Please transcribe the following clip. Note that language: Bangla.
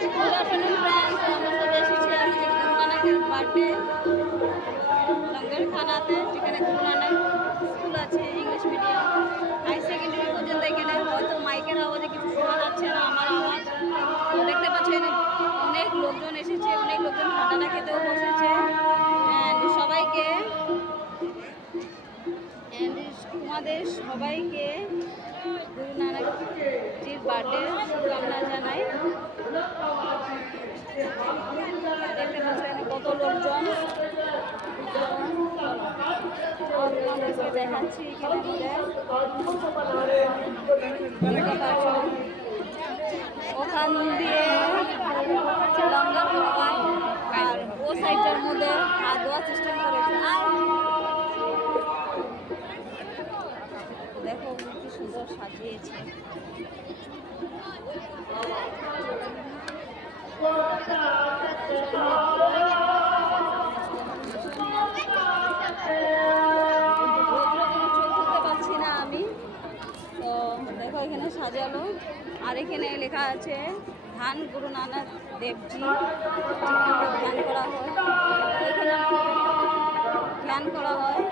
গুড আফটারনুন ফ্রেন্ডস, আমরা সবাই এসেছি আজকে গুরু নানকের বার্থডে লঙ্গর খানাতে, যেখানে গুরু নানক স্কুল আছে, ইংলিশ মিডিয়াম হাই সেকেন্ডারি পর্যন্ত। এখানে হয়তো মাইকের আওয়াজে কিছু শোনা যাচ্ছে না, আমার আওয়াজ তো দেখতে পাচ্ছেন। অনেক লোকজন এসেছে, অনেক লোকজন ঠান্ডা খেতেও বসেছে। অ্যান্ড সবাইকে তোমাদের সবাইকে গুরু নানকজির বার্থডে শুভকামনা জানাই। দেখতে পাচ্ছেন কত লোকজন, আপনাদেরকে দেখাচ্ছি ওখান দিয়ে লঙ্গর হয়, আর ও সাইডটার মধ্যে হাত ধোয়ার সিস্টেম করেছে। দেখো কি সুন্দর সাজিয়েছে। পাচ্ছি না আমি তো, দেখো এখানে সাজালো, আর এখানে লেখা আছে ধান গুরু নানক দেবজি, ধ্যান করা হয়। এখানে ধ্যান করা হয়।